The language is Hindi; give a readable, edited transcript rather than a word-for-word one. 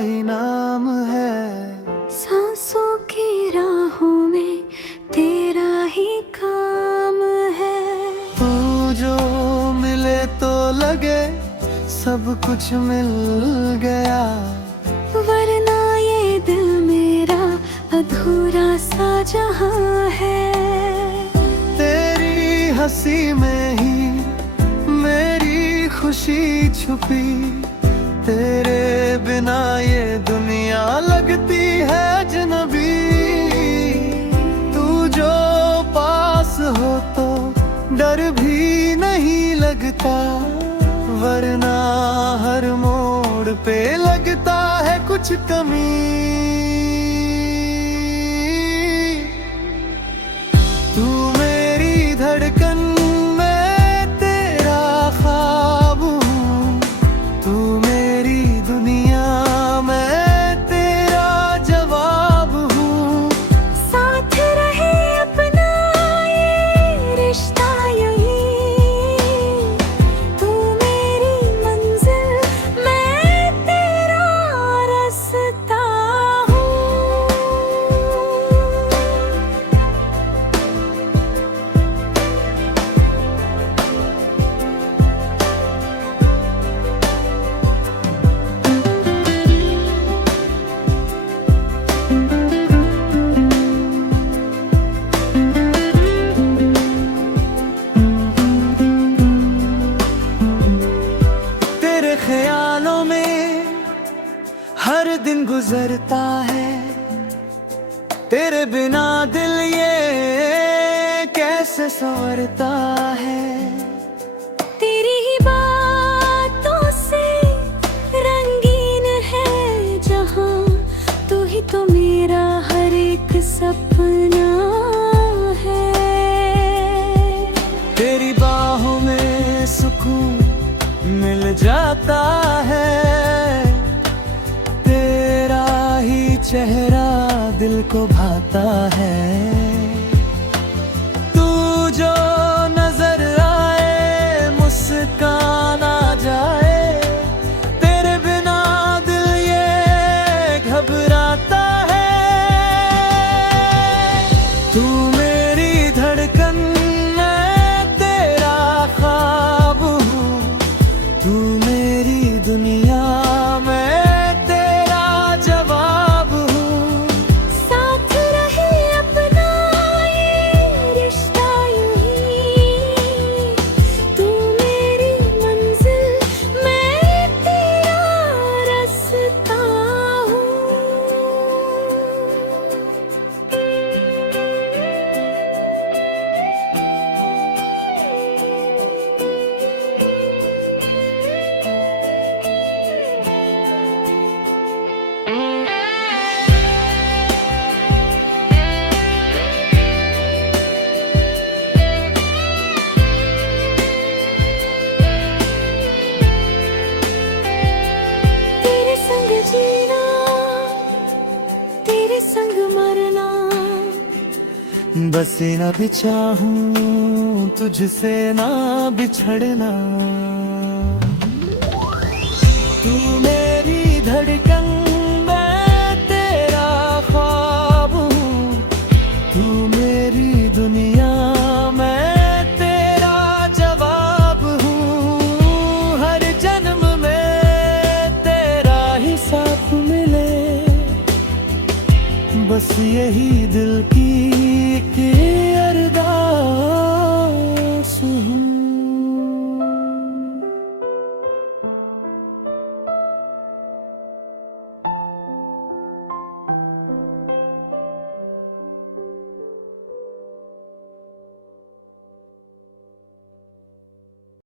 ही नाम है। सांसों की राहों में तेरा ही काम है। तू जो मिले तो लगे सब कुछ मिल गया, वरना ये दिल मेरा अधूरा सा जहां है। तेरी हंसी में ही मेरी खुशी छुपी, तेरे बिना ये दुनिया लगती है अजनबी। तू जो पास हो तो डर भी नहीं लगता, वरना हर मोड़ पे लगता है कुछ कमी। तू मेरी धड़कन, मैं तेरा ख्वाब हूँ। तू मेरी दुनिया, मैं तेरा जवाब हूँ। साथ रहे अपना ये रिश्ता यही, तू मेरी मंजिल, मैं तेरा रास्ता हूँ। तेरे ख्यालों में हर दिन गुजरता है, तेरे बिना दिल ये कैसे संवरता है। तेरी ही बातों से रंगीन है जहां, तू ही तो मेरा हर एक सपना है। तेरी बाहों में सुकून मिल जाता है, तेरा ही चेहरा दिल को भाता है। तू जो नजर आए मुस्कान आ जाए, तेरे बिना दिल ये घबराता है। तू मेरी धड़कन, मैं तेरा ख्वाब हूँ। तू मेरी दुनिया, मैं तेरा जवाब हूँ। साथ रहे अपना ये रिश्ता यूं, तू मेरी मंजिल, मैं तेरा रास्ता हूँ। तेरे संग जीना, तेरे संग मरना, बस न भी चाहूं तुझसे ना बिछड़ना। तू मेरी धड़कन, मैं तेरा ख्वाब हूँ। तू मेरी दुनिया, मैं तेरा जवाब हूँ। हर जन्म में तेरा ही साथ मिले, बस यही दिल की